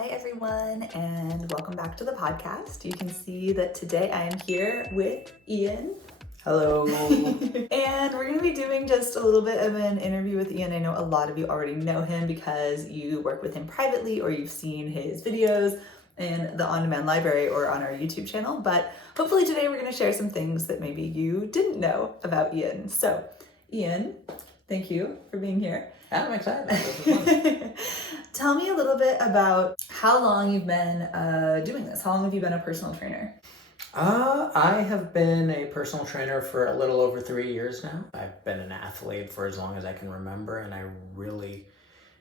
Hi everyone, and welcome back to the podcast. You can see that today I am here with Ian. Hello. And we're going to be doing just a little bit of an interview with Ian. I know a lot of you already know him because you work with him privately or you've seen his videos in the on-demand library or on our YouTube channel. But hopefully today we're going to share some things that maybe you didn't know about Ian. So Ian, thank you for being here. I'm excited. Tell me a little bit about how long you've been doing this. How long have you been a personal trainer? I have been a personal trainer for a little over 3 years now. I've been an athlete for as long as I can remember, and I really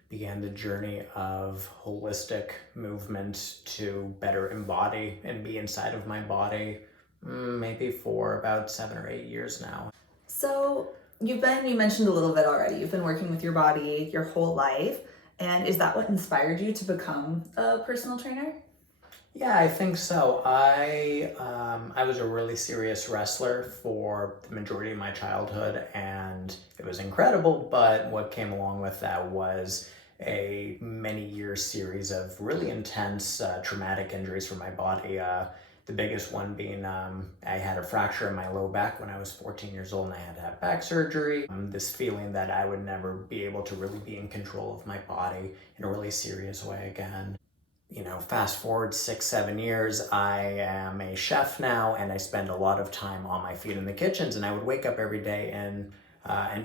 began the journey of holistic movement to better embody and be inside of my body maybe for about 7 or 8 years now. So you mentioned a little bit already, you've been working with your body your whole life. And is that what inspired you to become a personal trainer? Yeah, I think so. I was a really serious wrestler for the majority of my childhood, and it was incredible. But what came along with that was a many-year series of really intense traumatic injuries for my body. The biggest one being I had a fracture in my low back when I was 14 years old and I had to have back surgery. This feeling that I would never be able to really be in control of my body in a really serious way again. You know, fast forward 6-7 years, I am a chef now and I spend a lot of time on my feet in the kitchens, and I would wake up every day and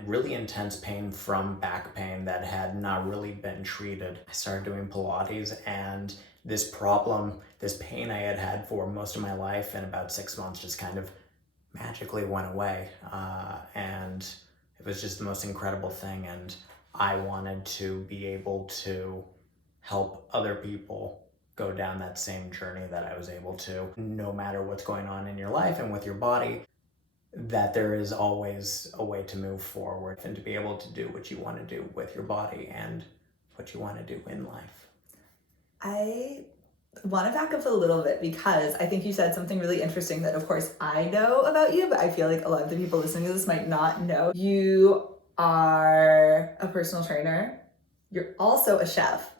really intense pain from back pain that had not really been treated. I started doing Pilates, and this problem, this pain I had had for most of my life in about 6 months just kind of magically went away. And it was just the most incredible thing. And I wanted to be able to help other people go down that same journey that I was able to. No matter what's going on in your life and with your body, that there is always a way to move forward and to be able to do what you want to do with your body and what you want to do in life. I want to back up a little bit because I think you said something really interesting that, of course, I know about you, but I feel like a lot of the people listening to this might not know. You are a personal trainer. You're also a chef.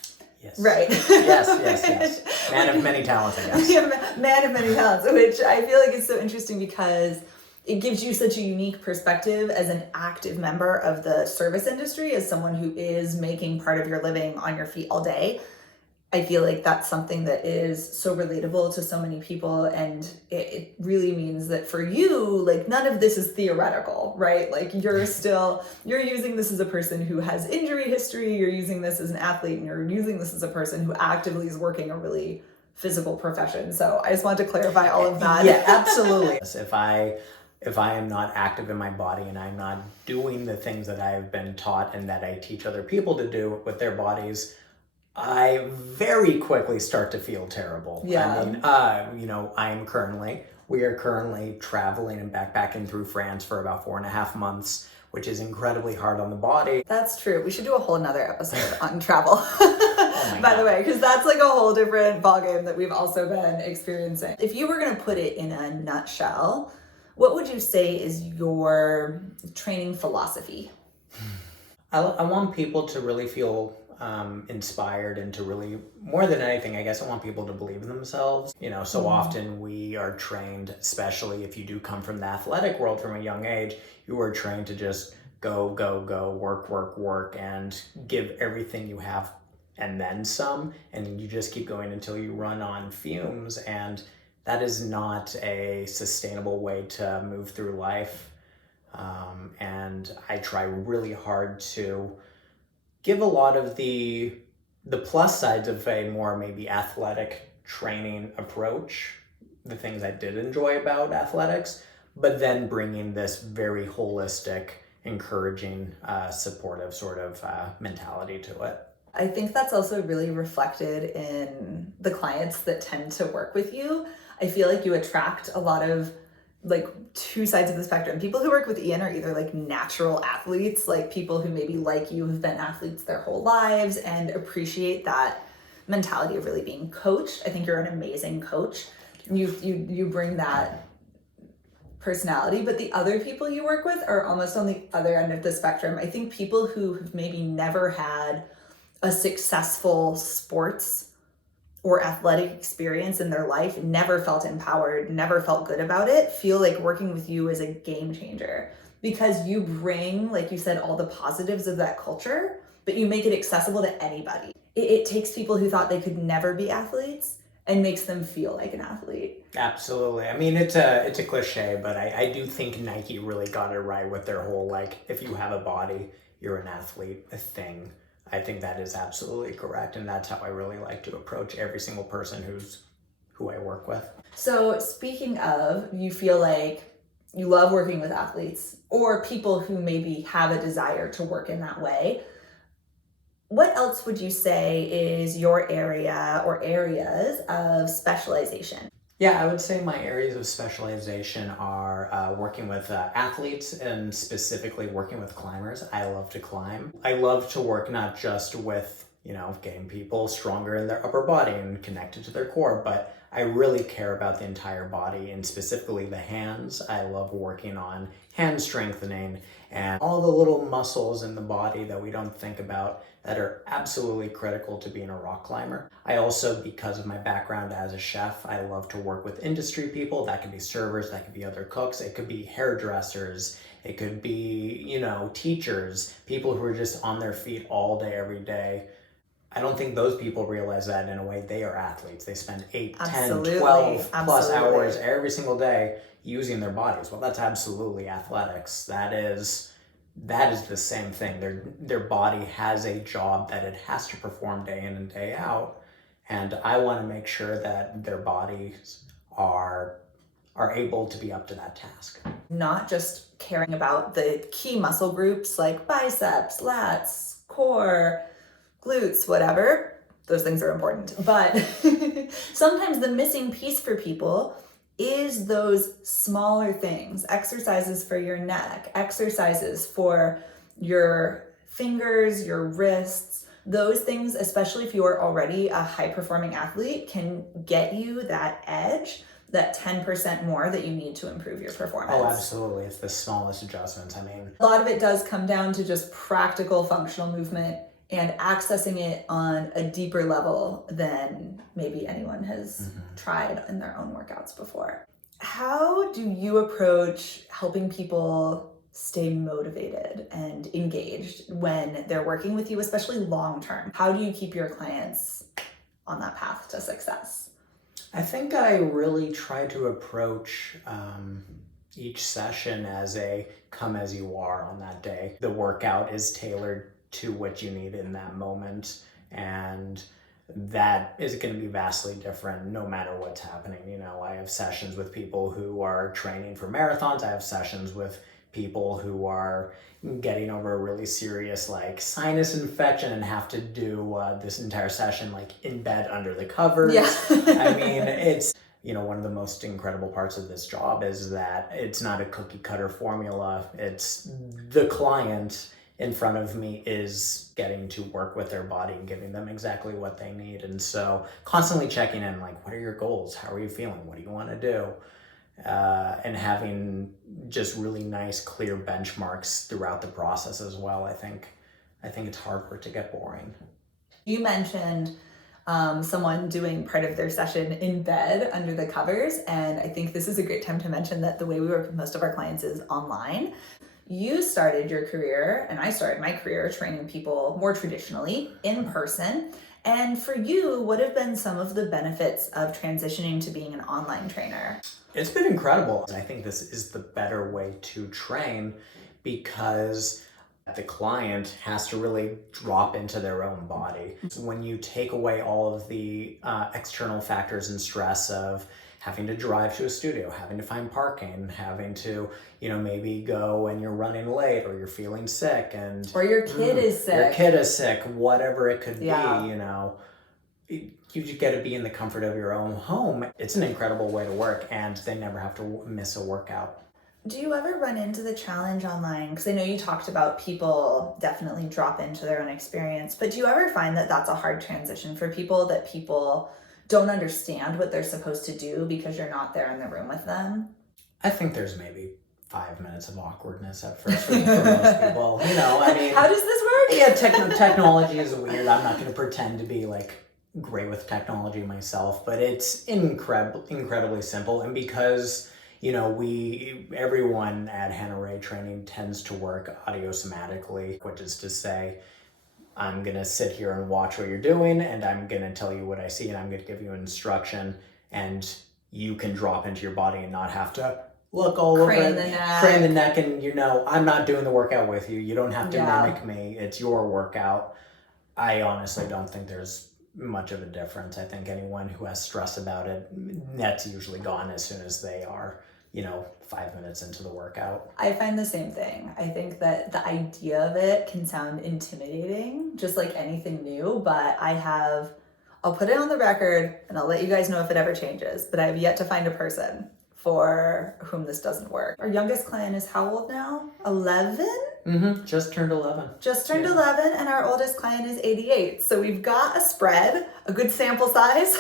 Yes. Right. Yes. Man of many talents, I guess. Yeah, man of many talents, which I feel like is so interesting because it gives you such a unique perspective as an active member of the service industry, as someone who is making part of your living on your feet all day. I feel like that's something that is so relatable to so many people, and it really means that for you, like, none of this is theoretical, right? Like, you're using this as a person who has injury history, you're using this as an athlete, and you're using this as a person who actively is working a really physical profession. So I just wanted to clarify all of that. Yeah, absolutely. If I am not active in my body and I'm not doing the things that I've been taught and that I teach other people to do with their bodies, I very quickly start to feel terrible. Yeah. I mean, we are currently traveling and backpacking through France for about 4.5 months, which is incredibly hard on the body. That's true. We should do a whole nother episode on travel, by the way, because that's like a whole different ballgame that we've also been experiencing. If you were going to put it in a nutshell, what would you say is your training philosophy? I want people to really feel inspired and to really, more than anything, I guess I want people to believe in themselves. You know, so often we are trained, especially if you do come from the athletic world from a young age, you are trained to just go, work, and give everything you have and then some, and you just keep going until you run on fumes, and that is not a sustainable way to move through life. And I try really hard to give a lot of the plus sides of a more maybe athletic training approach, the things I did enjoy about athletics, but then bringing this very holistic, encouraging, supportive sort of mentality to it. I think that's also really reflected in the clients that tend to work with you. I feel like you attract a lot of like two sides of the spectrum. People who work with Ian are either like natural athletes, like people who maybe like you have been athletes their whole lives and appreciate that mentality of really being coached. I think you're an amazing coach. You bring that personality, but the other people you work with are almost on the other end of the spectrum. I think people who have maybe never had a successful sports or athletic experience in their life, never felt empowered, never felt good about it, feel like working with you is a game changer because you bring, like you said, all the positives of that culture, but you make it accessible to anybody. It takes people who thought they could never be athletes and makes them feel like an athlete. Absolutely. I mean, it's a cliche, but I do think Nike really got it right with their whole, like, if you have a body, you're an athlete thing. I think that is absolutely correct, and that's how I really like to approach every single person who I work with. So speaking of, you feel like you love working with athletes or people who maybe have a desire to work in that way. What else would you say is your area or areas of specialization? Yeah, I would say my areas of specialization are working with athletes and specifically working with climbers. I love to climb. I love to work not just with, getting people stronger in their upper body and connected to their core, but I really care about the entire body and specifically the hands. I love working on hand strengthening and all the little muscles in the body that we don't think about that are absolutely critical to being a rock climber. I also, because of my background as a chef, I love to work with industry people. That could be servers, that could be other cooks, it could be hairdressers, it could be, teachers, people who are just on their feet all day, every day. I don't think those people realize that in a way they are athletes. They spend 8, 10, 12 plus hours every single day using their bodies. Well, that's absolutely athletics. That is the same thing. Their body has a job that it has to perform day in and day out. And I want to make sure that their bodies are able to be up to that task. Not just caring about the key muscle groups like biceps, lats, core, glutes, whatever. Those things are important. But sometimes the missing piece for people is those smaller things, exercises for your neck, exercises for your fingers, your wrists. Those things, especially if you are already a high-performing athlete, can get you that edge, that 10% more that you need to improve your performance. Oh, absolutely. It's the smallest adjustments. I mean, a lot of it does come down to just practical functional movement and accessing it on a deeper level than maybe anyone has tried in their own workouts before. How do you approach helping people stay motivated and engaged when they're working with you, especially long term? How do you keep your clients on that path to success? I think I really try to approach each session as a come as you are on that day. The workout is tailored to what you need in that moment, and that is going to be vastly different no matter what's happening. I have sessions with people who are training for marathons. I have sessions with people who are getting over a really serious sinus infection and have to do this entire session in bed under the covers. Yeah. I mean, it's one of the most incredible parts of this job is that it's not a cookie cutter formula. It's the client in front of me is getting to work with their body and giving them exactly what they need. And so constantly checking in, what are your goals? How are you feeling? What do you want to do? And having just really nice, clear benchmarks throughout the process as well. I think it's hard for it to get boring. You mentioned someone doing part of their session in bed under the covers. And I think this is a great time to mention that the way we work with most of our clients is online. You started your career, and I started my career training people more traditionally in person. And for you, what have been some of the benefits of transitioning to being an online trainer? It's been incredible. I think this is the better way to train because the client has to really drop into their own body. When you take away all of the external factors and stress of having to drive to a studio, having to find parking, having to, maybe go and you're running late or you're feeling sick or your kid is sick. Your kid is sick, whatever it could be, you just get to be in the comfort of your own home. It's an incredible way to work and they never have to miss a workout. Do you ever run into the challenge online? Because I know you talked about people definitely drop into their own experience, but do you ever find that that's a hard transition for people, that people don't understand what they're supposed to do because you're not there in the room with them? I think there's maybe 5 minutes of awkwardness at first for most people. How does this work? Yeah, technology is weird. I'm not going to pretend to be great with technology myself, but it's incredibly simple. And because, everyone at Hannah Rae Training tends to work audiosomatically, which is to say, I'm going to sit here and watch what you're doing, and I'm going to tell you what I see, and I'm going to give you an instruction, and you can drop into your body and not have to look all over Crane the neck. And I'm not doing the workout with you. You don't have to Yeah. mimic me. It's your workout. I honestly don't think there's much of a difference. I think anyone who has stress about it, that's usually gone as soon as they are, 5 minutes into the workout. I find the same thing. I think that the idea of it can sound intimidating, just like anything new, but I'll put it on the record and I'll let you guys know if it ever changes, but I have yet to find a person for whom this doesn't work. Our youngest client is how old now? 11? Mm-hmm. Just turned 11. Just turned 11, and our oldest client is 88. So we've got a spread, a good sample size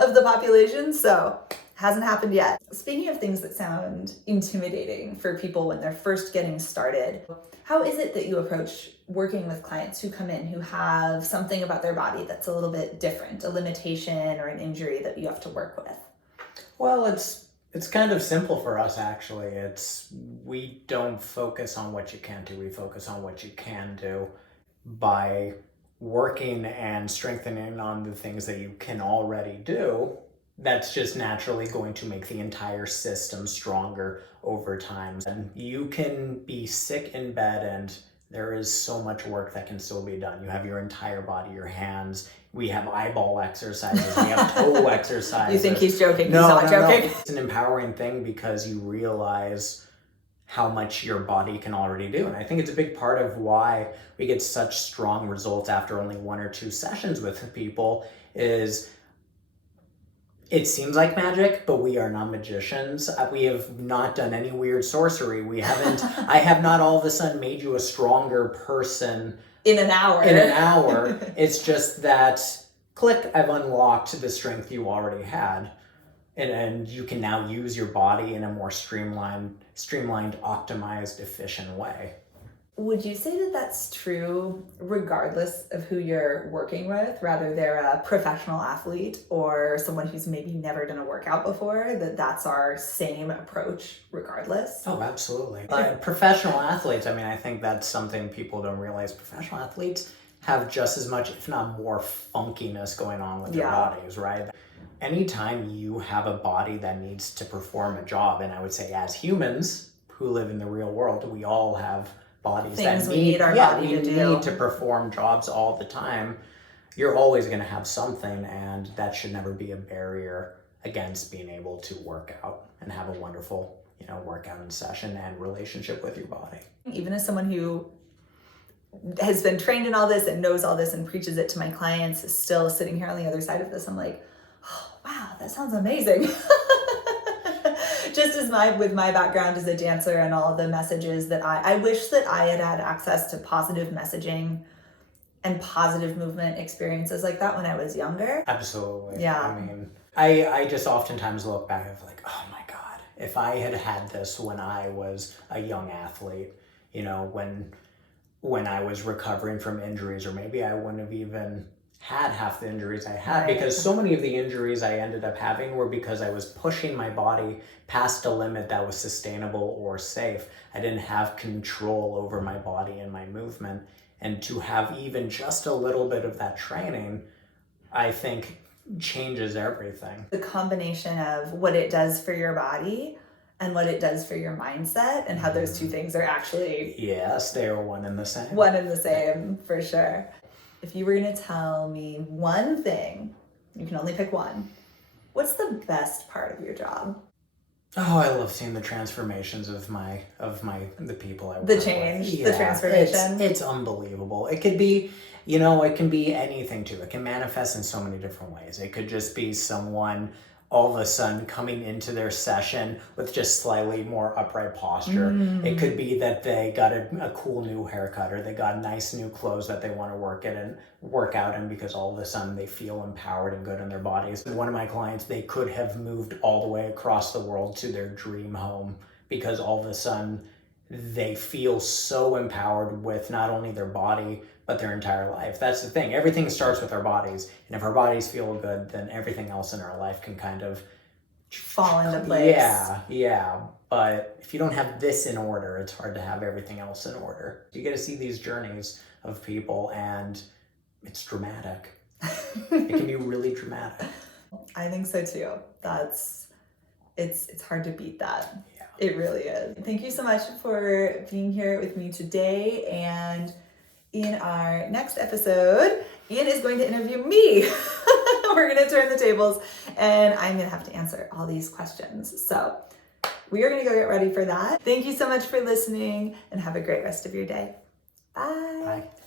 of the population. So hasn't happened yet. Speaking of things that sound intimidating for people when they're first getting started, how is it that you approach working with clients who come in who have something about their body that's a little bit different, a limitation or an injury that you have to work with? Well, it's kind of simple for us, actually. We don't focus on what you can't do. We focus on what you can do by working and strengthening on the things that you can already do. That's just naturally going to make the entire system stronger over time. And you can be sick in bed and there is so much work that can still be done. You have your entire body, your hands. We have eyeball exercises. We have toe exercises. You think he's joking? No, he's not joking. No. It's an empowering thing because you realize how much your body can already do. And I think it's a big part of why we get such strong results after only 1 or 2 sessions with people is it seems like magic, but we are not magicians. We have not done any weird sorcery. I have not all of a sudden made you a stronger person in an hour. It's just that, click, I've unlocked the strength you already had. And you can now use your body in a more streamlined, optimized, efficient way. Would you say that that's true regardless of who you're working with, whether they're a professional athlete or someone who's maybe never done a workout before, that's our same approach regardless? Oh, absolutely. Professional athletes, I think that's something people don't realize. Professional athletes have just as much, if not more, funkiness going on with their bodies, right? Anytime you have a body that needs to perform a job, and I would say as humans who live in the real world, we all have bodies things that we need our body to do. need to perform jobs all the time. You're always going to have something, and that should never be a barrier against being able to work out and have a wonderful, workout and session and relationship with your body. Even as someone who has been trained in all this and knows all this and preaches it to my clients, still sitting here on the other side of this, I'm like, oh, wow, that sounds amazing. Just as with my background as a dancer and all the messages that I wish that I had access to positive messaging and positive movement experiences like that when I was younger. Absolutely. Yeah. I just oftentimes look back and like, oh my God, if I had had this when I was a young athlete, when I was recovering from injuries, or maybe I wouldn't have even had half the injuries I had, right? Because so many of the injuries I ended up having were because I was pushing my body past a limit that was sustainable or safe. I didn't have control over my body and my movement. And to have even just a little bit of that training, I think changes everything. The combination of what it does for your body and what it does for your mindset, and how those two things are actually... Yes, they are one and the same. One and the same, for sure. If you were going to tell me one thing, you can only pick one, what's the best part of your job? Oh, I love seeing the transformations of the people I work with. The change, the transformation. It's unbelievable. It could be, it can be anything too. It can manifest in so many different ways. It could just be someone all of a sudden coming into their session with just slightly more upright posture. It could be that they got a cool new haircut, or they got nice new clothes that they want to work out in because all of a sudden they feel empowered and good in their bodies. One of my clients, they could have moved all the way across the world to their dream home because all of a sudden they feel so empowered with not only their body, but their entire life. That's the thing. Everything starts with our bodies. And if our bodies feel good, then everything else in our life can kind of fall into place. Yeah. But if you don't have this in order, it's hard to have everything else in order. You get to see these journeys of people, and it's dramatic. It can be really dramatic. I think so too. It's hard to beat that. Yeah. It really is. Thank you so much for being here with me today. And in our next episode, Ian is going to interview me. We're going to turn the tables, and I'm going to have to answer all these questions. So we are going to go get ready for that. Thank you so much for listening, and have a great rest of your day. Bye. Bye.